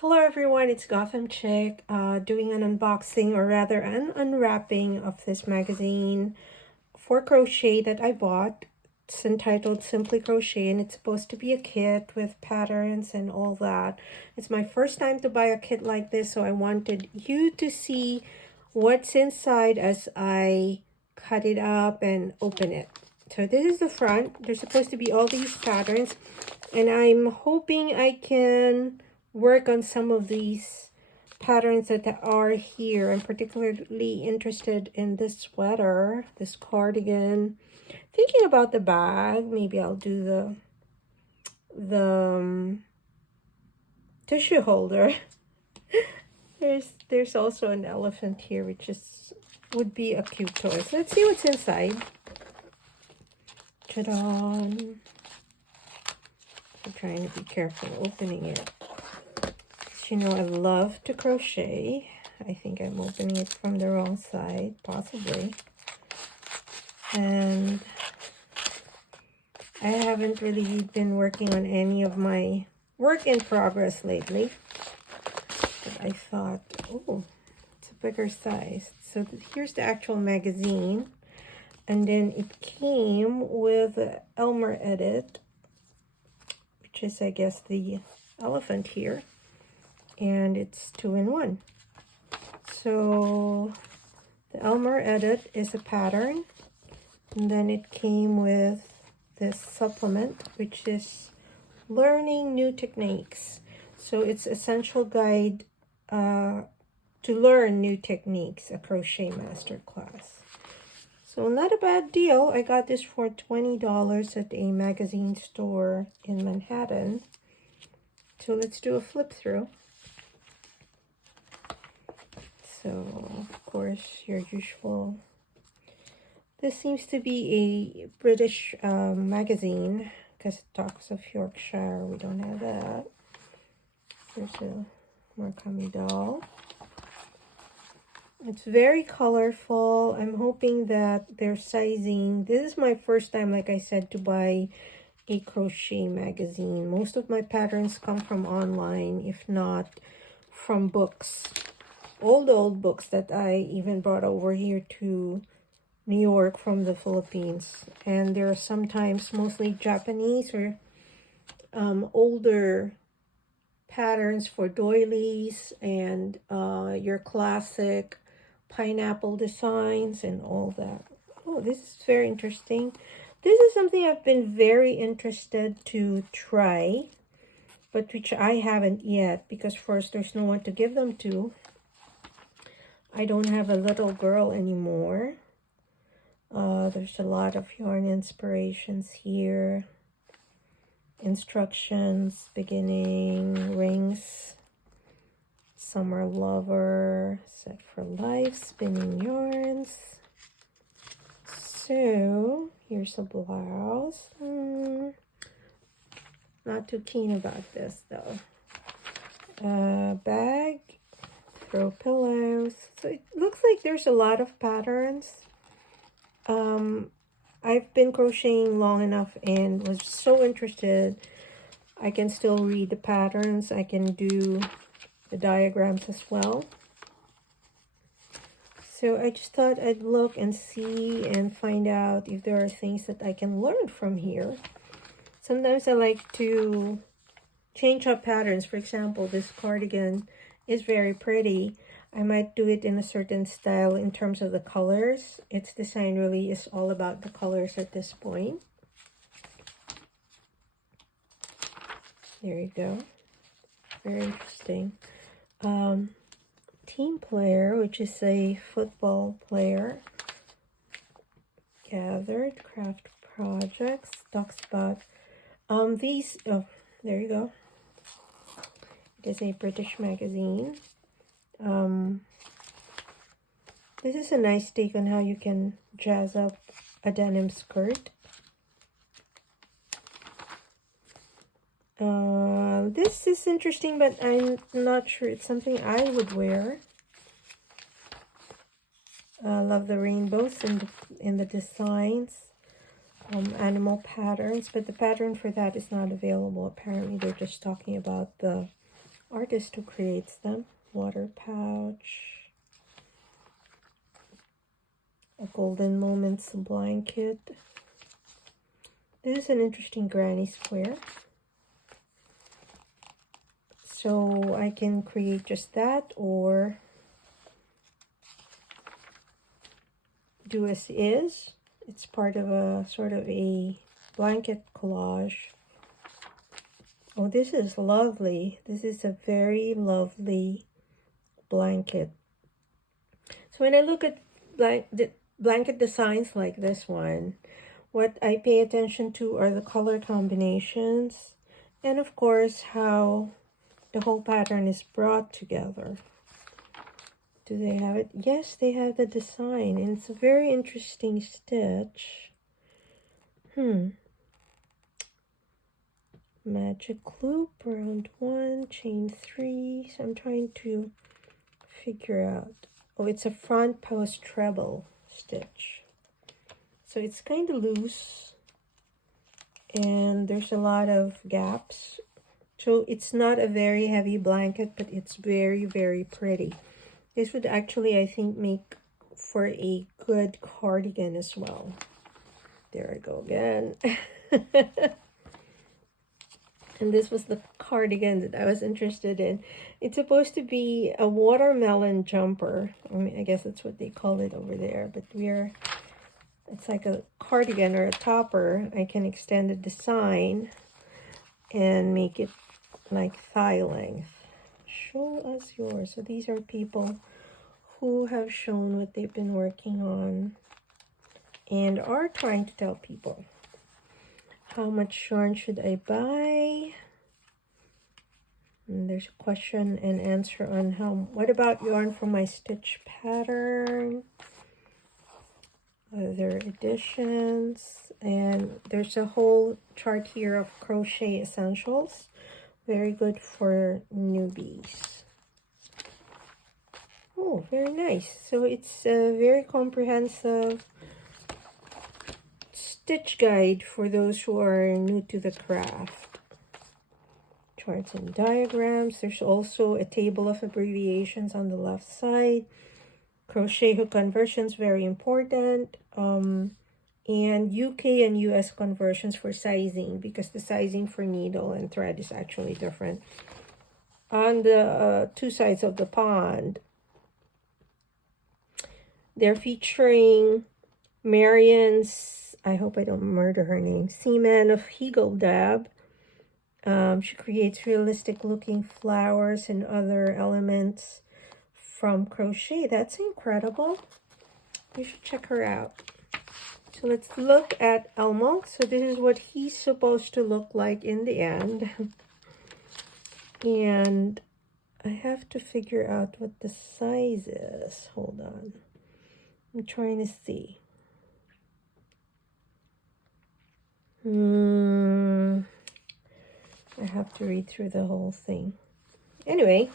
Hello everyone, it's Gotham Chick doing an unboxing, or rather an unwrapping of this magazine for crochet that I bought. It's entitled Simply Crochet and it's supposed to be a kit with patterns and all that. It's my first time to buy a kit like this, so I wanted you to see what's inside as I cut it up and open it. So this is the front. There's supposed to be all these patterns and I'm hoping I can work on some of these patterns that are here. I'm particularly interested in this sweater, this cardigan. Thinking about the bag, maybe I'll do the tissue holder. There's also an elephant here, which would be a cute toy. So let's see what's inside. Ta-da! I'm trying to be careful opening it. You know, I love to crochet. I think I'm opening it from the wrong side, possibly. And I haven't really been working on any of my work in progress lately. But I thought, oh, it's a bigger size. So here's the actual magazine. And then it came with the Elmer Edit, which is, I guess, the elephant here. And it's 2-in-1. So the Elmer Edit is a pattern, and then it came with this supplement, which is learning new techniques. So it's essential guide to learn new techniques, a crochet masterclass. So not a bad deal. I got this for $20 at a magazine store in Manhattan. So let's do a flip through. So, of course, your usual. This seems to be a British magazine because it talks of Yorkshire. We don't have that. Here's a Murakami doll. It's very colorful. I'm hoping that their sizing. This is my first time, like I said, to buy a crochet magazine. Most of my patterns come from online, if not from books. Old books that I even brought over here to New York from the Philippines. And they're sometimes mostly Japanese or older patterns for doilies and your classic pineapple designs and all that. Oh, this is very interesting. This is something I've been very interested to try, but which I haven't yet because first there's no one to give them to. I don't have a little girl anymore. There's a lot of yarn inspirations here. Instructions, beginning, rings, summer lover, set for life, spinning yarns. So, here's a blouse. Not too keen about this though. Bag. Throw pillows. So it looks like there's a lot of patterns. I've been crocheting long enough and was so interested. I can still read the patterns. I can do the diagrams as well. So I just thought I'd look and see and find out if there are things that I can learn from here. Sometimes I like to change up patterns. For example, this cardigan is very pretty. I might do it in a certain style in terms of the colors. Its design really is all about the colors at this point. There you go. Very interesting. Team player, which is a football player. Gathered craft projects. Talks about these. Oh, there you go. It is a British magazine. This is a nice take on how you can jazz up a denim skirt. This is interesting, but I'm not sure it's something I would wear. Love the rainbows in the designs. Animal patterns, but the pattern for that is not available. Apparently, they're just talking about the artist who creates them. Water pouch, a Golden Moments blanket. This is an interesting granny square. So I can create just that or do as is. It's part of a sort of a blanket collage. Oh, this is lovely. This is a very lovely blanket. So when I look at blanket designs like this one, what I pay attention to are the color combinations and of course how the whole pattern is brought together. Do they have it? Yes, they have the design, and it's a very interesting stitch. Magic loop, round 1, chain 3. So I'm trying to figure out. Oh, it's a front post treble stitch. So it's kind of loose, and there's a lot of gaps. So it's not a very heavy blanket, but it's very, very pretty. This would actually, I think, make for a good cardigan as well. There I go again. And this was the cardigan that I was interested in. It's supposed to be a watermelon jumper. I mean, I guess that's what they call it over there. But it's like a cardigan or a topper. I can extend the design and make it like thigh length. Show us yours. So these are people who have shown what they've been working on and are trying to tell people. How much yarn should I buy? And there's a question and answer on what about yarn for my stitch pattern? Other editions. And there's a whole chart here of crochet essentials. Very good for newbies. Oh, very nice. So it's a very comprehensive stitch guide for those who are new to the craft. Charts and diagrams. There's also a table of abbreviations on the left side. Crochet hook conversions, very important. And UK and US conversions for sizing, because the sizing for needle and thread is actually different. On the two sides of the pond, they're featuring Marion's, I hope I don't murder her name, Seaman of Hegeldab. She creates realistic looking flowers and other elements from crochet. That's incredible. You should check her out. So let's look at Elmo. So this is what he's supposed to look like in the end. And I have to figure out what the size is. Hold on. I'm trying to see. I have to read through the whole thing. Anyway,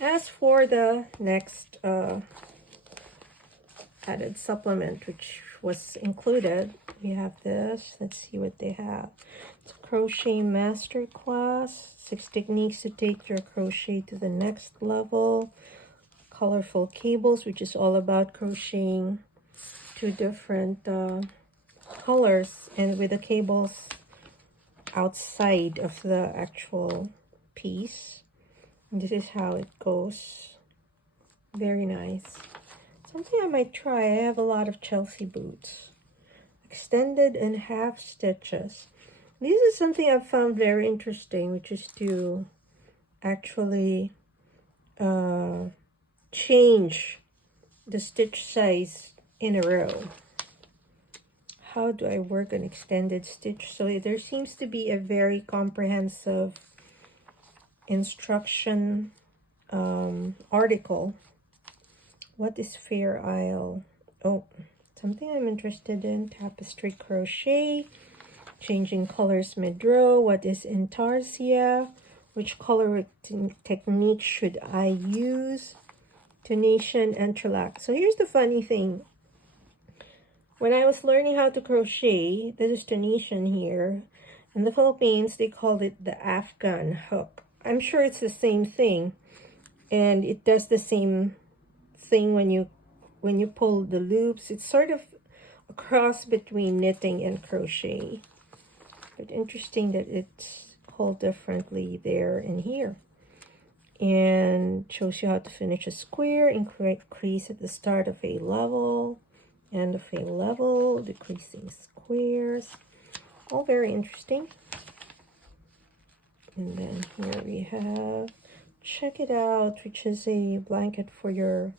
as for the next added supplement, which was included, we have this. Let's see what they have. It's a crochet masterclass, 6 techniques to take your crochet to the next level. Colorful cables, which is all about crocheting 2 different colors and with the cables outside of the actual piece. And this is how it goes. Very nice. Something I might try. I have a lot of Chelsea boots. Extended and half stitches. This is something I've found very interesting, which is to actually change the stitch size in a row. How do I work an extended stitch? So there seems to be a very comprehensive instruction article. What is Fair Isle? Oh, something I'm interested in. Tapestry crochet. Changing colors mid-row. What is intarsia? Which color technique should I use? Tonation, entrelac. So here's the funny thing. When I was learning how to crochet, this is tonation here. In the Philippines, they called it the Afghan hook. I'm sure it's the same thing, and it does the same thing when you pull the loops. It's sort of a cross between knitting and crochet, but interesting that it's pulled differently there and here. And shows you how to finish a square, increase at the start of a level, end of a level, decreasing squares. All very interesting. And then here we have Check It Out, which is a blanket for your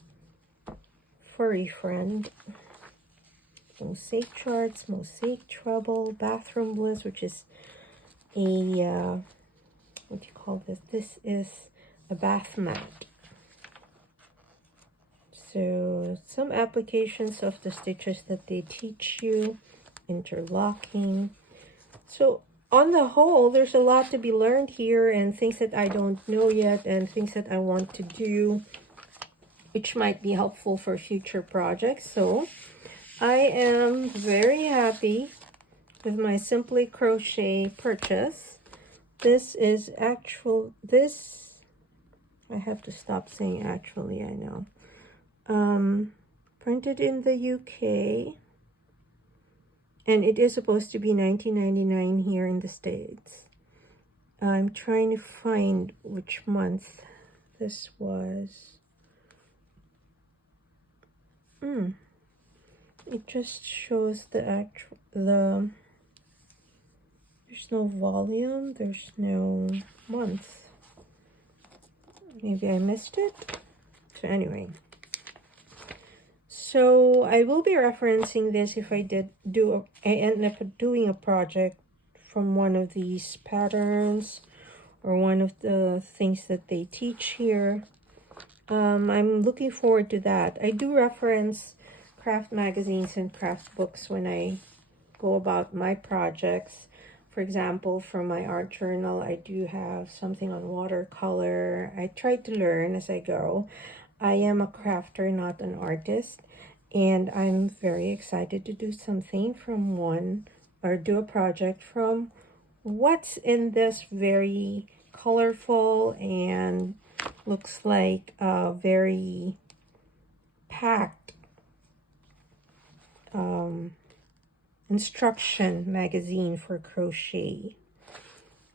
furry friend. Mosaic charts, mosaic treble, bathroom bliss, which is a what do you call this? This is a bath mat. So some applications of the stitches that they teach you, interlocking. So on the whole, there's a lot to be learned here, and things that I don't know yet, and things that I want to do, which might be helpful for future projects. So I am very happy with my Simply Crochet purchase. This is I have to stop saying actually, I know. Printed in the UK, and it is supposed to be $19.99 here in the States. I'm trying to find which month this was. It just shows there's no volume, there's no month. Maybe I missed it. So anyway, so I will be referencing this if I end up doing a project from one of these patterns or one of the things that they teach here. I'm looking forward to that. I do reference craft magazines and craft books when I go about my projects. For example, for my art journal, I do have something on watercolor. I try to learn as I go. I am a crafter, not an artist, and I'm very excited to do something from do a project from what's in this very colorful and looks like a very packed instruction magazine for crochet.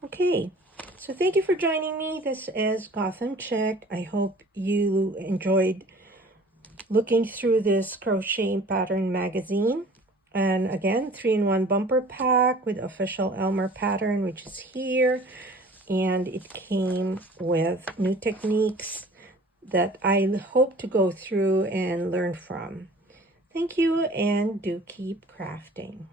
Okay, so thank you for joining me. This is Gotham Chick. I hope you enjoyed looking through this crochet pattern magazine. And again, 3-in-1 bumper pack with official Elmer pattern, which is here. And it came with new techniques that I hope to go through and learn from. Thank you, and do keep crafting.